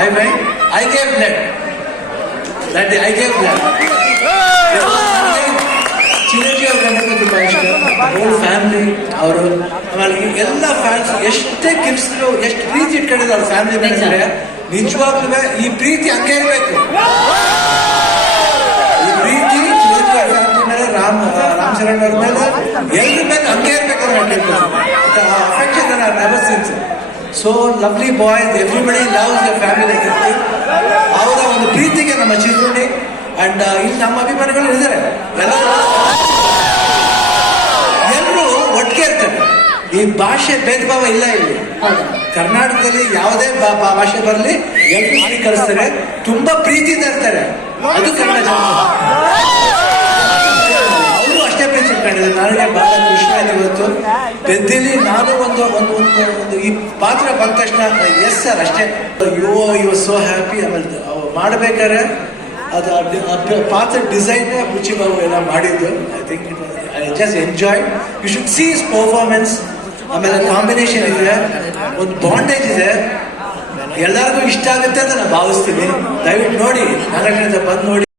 I went, I gave blood. That day I gave blood. Chiranjeevi ಅವ್ರ ಕಂಡ್ರೆ ತುಂಬಾ ಇಷ್ಟ. ಹೋಲ್ ಫ್ಯಾಮಿಲಿ ಅವರು, ಆಮೇಲೆ ಎಲ್ಲ ಫ್ಯಾನ್ಸ್ ಎಷ್ಟೇ ಗಿಫ್ಟ್ಸ್ಗಳು ಎಷ್ಟು ಪ್ರೀತಿ ಇಟ್ಕೊಂಡಿದ್ರು ಅವ್ರ ಫ್ಯಾಮಿಲಿ ಮೇಲೆ. ನಿಜವಾಗ್ಲೂ ಈ ಪ್ರೀತಿ ಹಂಗೆ ಇರಬೇಕು. ಈ ಪ್ರೀತಿ ಚಿರಂಜೀವಿ ಅವ್ರ ಫ್ಯಾಮಿಲಿ ಮೇಲೆ, ರಾಮ್ ಚರಣ್ ಅವ್ರ ಮೇಲೆ, ಎಲ್ಲರ ಮೇಲೆ ಹಂಗೆ ಇರ್ಬೇಕು ಅಂತ affection I never seen. So lovely boys, everybody loves the family. ಅವರ ಒಂದು ಪ್ರೀತಿಗೆ ನಮ್ಮ ಚಿರುಣಿ ಅಂಡ್ ಇಲ್ಲಿ ನಮ್ಮ ಅಭಿಮಾನಿಗಳು ಇದ್ದಾರೆ. ಎಲ್ಲರೂ ಒಟ್ಟಿಗೆ ಇರ್ತಾರೆ. ಈ ಭಾಷೆ ಭೇದ ಭಾವ ಇಲ್ಲ ಇಲ್ಲಿ. ಕರ್ನಾಟಕದಲ್ಲಿ ಯಾವುದೇ ಭಾಷೆ ಬರಲಿ ಎಲ್ಲರೂ ಸ್ವೀಕರಿಸ್ತಾರೆ, ತುಂಬಾ ಪ್ರೀತಿಯಿಂದ ಇರ್ತಾರೆ. ಅದು ಕನ್ನಡ ಜನ. ಅವರು ಅಷ್ಟೇ ಪ್ರೀತಿ ಇಟ್ಕೊಂಡಿದ್ದಾರೆ. ನನಗೆ ಬಹಳ ಖುಷಿ ಆಯ್ತು ಇವತ್ತು ಬೆದ್ದಿಲಿ ನಾನು ಒಂದು ಈ ಪಾತ್ರ ಬಂದ ತಕ್ಷಣ ಎಸ್ ಸರ್ ಅಷ್ಟೇ. You so happy. ಆಮೇಲೆ ಮಾಡ್ಬೇಕಾದ್ರೆ ಅದು ಪಾತ್ರ ಡಿಸೈನ್ ಬುಚ್ಚಿ ಬಾಬು ಎಲ್ಲ ಮಾಡಿದ್ದು. I think I just enjoy. You should see his performance. ಆಮೇಲೆ ಕಾಂಬಿನೇಷನ್ ಇದೆ, ಒಂದು ಬಾಂಡೇಜ್ ಇದೆ, ಎಲ್ಲರಿಗೂ ಇಷ್ಟ ಆಗುತ್ತೆ ಅಂತ ನಾನು ಭಾವಿಸ್ತೀನಿ. ದಯವಿಟ್ಟು ನೋಡಿ, ನಾಗಣ್ಣ ಬಂದು ನೋಡಿ.